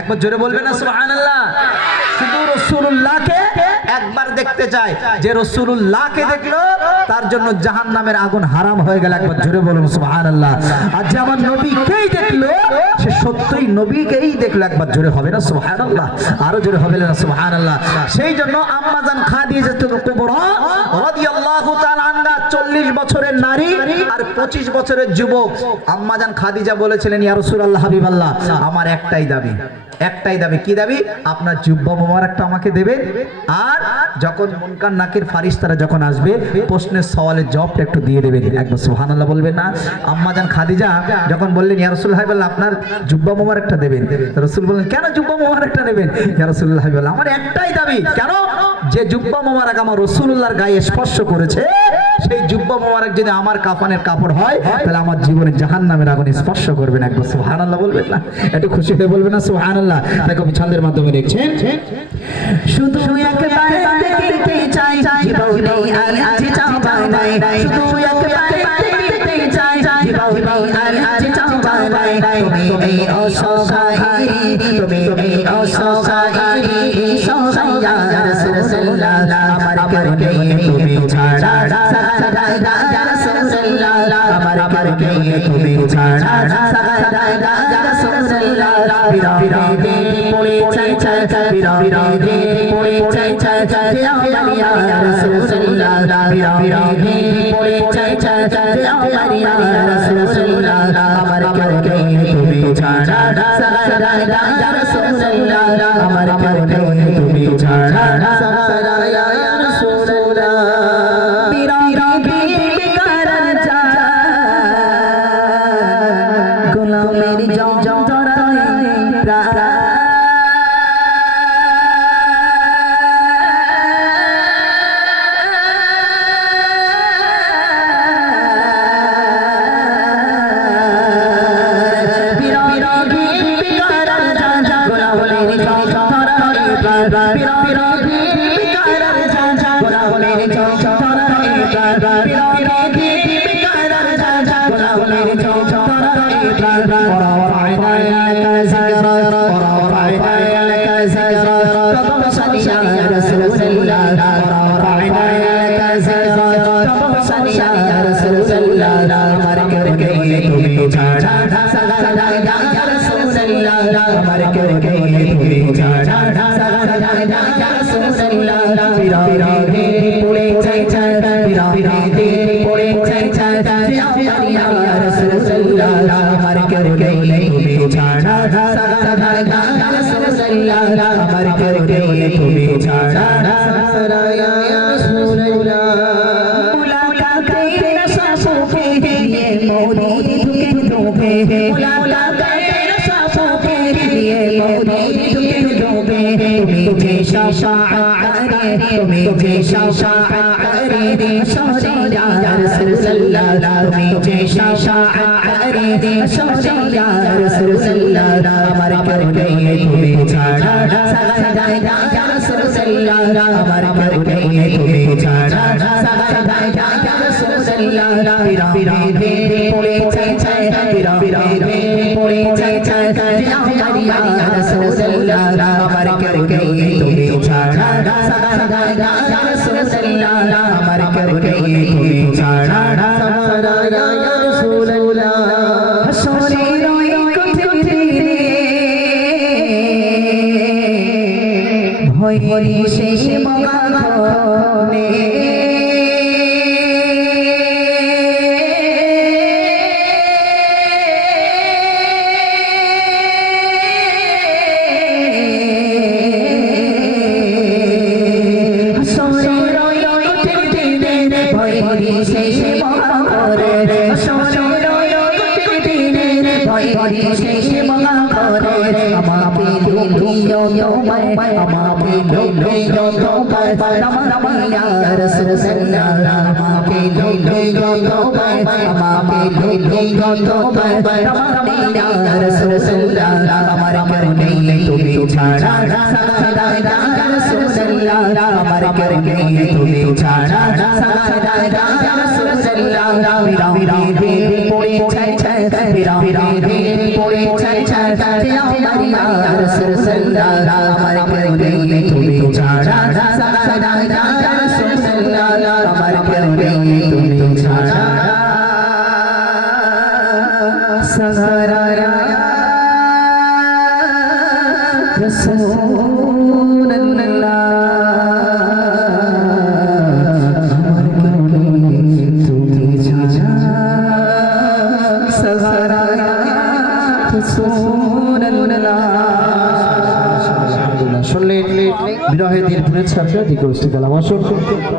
একবার জোরে বলবেন না সুবহানাল্লাহ। শুধু রাসূলুল্লাহকে একবার দেখতে চাই, যে রাসূলুল্লাহকে দেখলো তার জন্য জাহান্নামের আগুন হারাম হয়ে গেল। একবার জোরে বলুন সুবহানাল্লাহ। আর যে আমার নবীকেই দেখলো সে সত্যই নবীকেই দেখলো। একবার জোরে হবে না সুবহানাল্লাহ, আরো জোরে হবে না সুবহানাল্লাহ। সেই জন্য আম্মা জান খাদিজাতুল কুবরা রাদিয়াল্লাহু তাআলা আনহা 40 বছরের নারী আর 25 বছরের যুবক। আম্মা জান খাদিজা বলেছিলেন, ইয়া রাসূলুল্লাহ হাবিবাল্লাহ, আমার একটাই দাবি, একটাই দাবি। কি দাবি? আপনার জুব্বা মোবারকটা আমাকে দেবেন, আর যখন মুনকার নাকির ফারিস্তারা যখন আসবে প্রশ্নের সওয়ালের জবাবটা একটু দিয়ে দেবেন। একবার সুবহানাল্লাহ বলবেন না? আম্মা জান খাদিজা যখন বললেন, ইয়া রাসূলুল্লাহ হাবিবাল্লাহ, আপনার জুব্বা মোবারকটা দেবেন। রাসূল বললেন, কেন জুব্বা মোবারকটা নেবেন? ইয়া রাসূলুল্লাহ হাবিবাল্লাহ, আমার একটাই দাবি। কেন? যে জুব্বা মোবারক আমার রাসূলুল্লাহর গায়ে স্পর্শ করেছে, সেই জুব্বা মোবারক যদি আমার কাফনের কাপড় হয়, তাহলে আমার জীবনে জাহান্নামের আগুন স্পর্শ করবে না। একবার সুবহানাল্লাহ বলবেন না? একটু খুশি হয়ে বলবেন না সুবহানাল্লাহ? দেখো ছন্দের মাধ্যমে দেখছেন, শুধু একবার দেখতে চাই জীবনে আর আজ চাওয়া নাই, শুধু একবার দেখতে চাই জীবনে আর আজ চাওয়া নাই, তুমি অসহায়, তুমি অসহায়, সহায়া রাসূলুল্লাহ, আমার কেউ নেই তুমি ছাড়া, ইয়া রাসূলুল্লাহ, আমার কেউ নেই তুমি ছাড়া, ইয়া রাসূলুল্লাহ, বিরাগে পড়ে চাই চাই, বিরাগে পড়ে চাই চাই, ইয়া রাসূলুল্লাহ, বিরাগে পড়ে চাই চাই, ইয়া রাসূলুল্লাহ, আমার কেউ নেই তুমি ছাড়া, ইয়া রাসূলুল্লাহ, আমার কেউ নেই তুমি ছাড়া, ইয়া রাসূলুল্লাহ, বিরাগে বিকারার যা গোলামের যন্ত্রণায় প্রাণ, আমার কেউ নেই তুমি ছাড়া, ইয়া রাসূলুল্লাহ। যে শাফাআত করে হাসরে ইয়া রাসূলুল্লাহ তুমি যে শাফাআত করে হাসরে ইয়া রাসূলুল্লাহ আমার কারণে তুমি ছাড়া সাগা যায় না ইয়া রাসূলুল্লাহ আমার কারণে তুমি ছাড়া সাগা যায় না ইয়া রাসূলুল্লাহ বিরাবে পড়ে চাই বিরাবে পড়ে চাই ইয়া রাসূলুল্লাহ আমার কারণে তুমি ছাড়া সাগা যায় না ইয়া রাসূলুল্লাহ আমার কারণে তুমি ছাড়া সাগা যায় না ইয়া রাসূলুল্লাহ হাসরের ওই কঠিনে ভয় করি শেষ মগানে হাসরের ওই কঠিনে ভয় করি শেষ মগানে হাসরের ওই কঠিনে ভয় করি শেষ মগানে আমাকে দুনিয়া তোমায় আমাকে দুনিয়া তোমায় তোমায় ইয়া রাসূলুল্লাহ আমাকে দুনিয়া তোমায় আমাকে দুনিয়া তোমায় তোমায় ইয়া রাসূলুল্লাহ আমার কারণে তুমি ছাড়া সাগা যায় না ইয়া রাসূলুল্লাহ আমার কারণে তুমি ছাড়া সাগা যায় না ইয়া রাসূলুল্লাহ বিরাবে পড়ে চাই বিরাবে পড়ে চাই ইয়া রাসূলুল্লাহ আমার কারণে তুমি ছাড়া সাগা যায় না ইয়া রাসূলুল্লাহ আমার কারণে তুমি ছাড়া সাগা যায় না রাসূলুল্লাহ আমার কারণে তুমি ছাড়া সাগা যায় না রাসূলুল্লাহ শুনলেন বিরহের দিন ছাত্র দিকে কালাম